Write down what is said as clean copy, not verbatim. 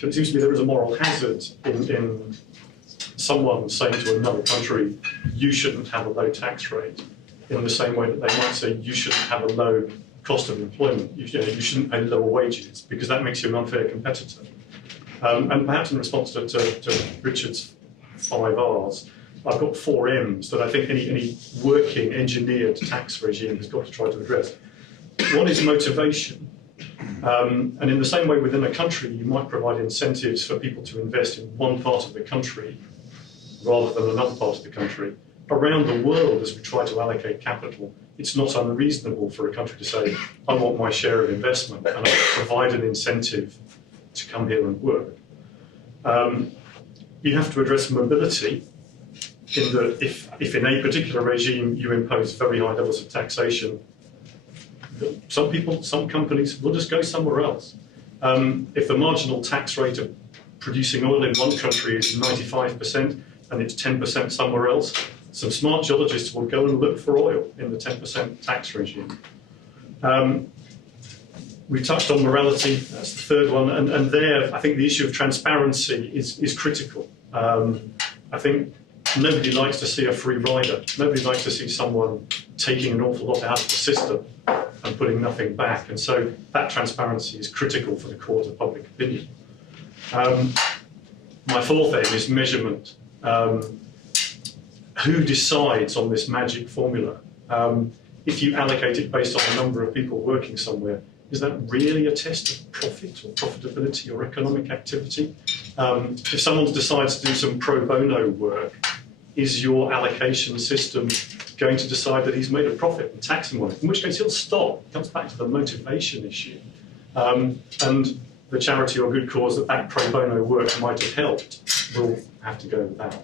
But it seems to me there is a moral hazard in someone saying to another country, you shouldn't have a low tax rate, in the same way that they might say you shouldn't have a low cost of employment, you shouldn't pay lower wages, because that makes you an unfair competitor. And perhaps in response to Richard's 5 Rs, I've got 4 Ms that I think any working, engineered tax regime has got to try to address. One is motivation. And in the same way within a country, you might provide incentives for people to invest in one part of the country rather than another part of the country. Around the world, as we try to allocate capital, it's not unreasonable for a country to say, I want my share of investment and I provide an incentive to come here and work. You have to address mobility, in that if in a particular regime you impose very high levels of taxation, some people, some companies will just go somewhere else. If the marginal tax rate of producing oil in one country is 95% and it's 10% somewhere else, some smart geologists will go and look for oil in the 10% tax regime. We touched on morality, that's the third one, and there I think the issue of transparency is critical. I think nobody likes to see a free rider. Nobody likes to see someone taking an awful lot out of the system and putting nothing back. And so that transparency is critical for the court of public opinion. My fourth aim is measurement. Who decides on this magic formula? If you allocate it based on the number of people working somewhere, is that really a test of profit or profitability or economic activity? If someone decides to do some pro bono work, is your allocation system going to decide that he's made a profit and tax him on it? In which case he'll stop. It comes back to the motivation issue. And the charity or good cause that pro bono work might have helped will have to go without.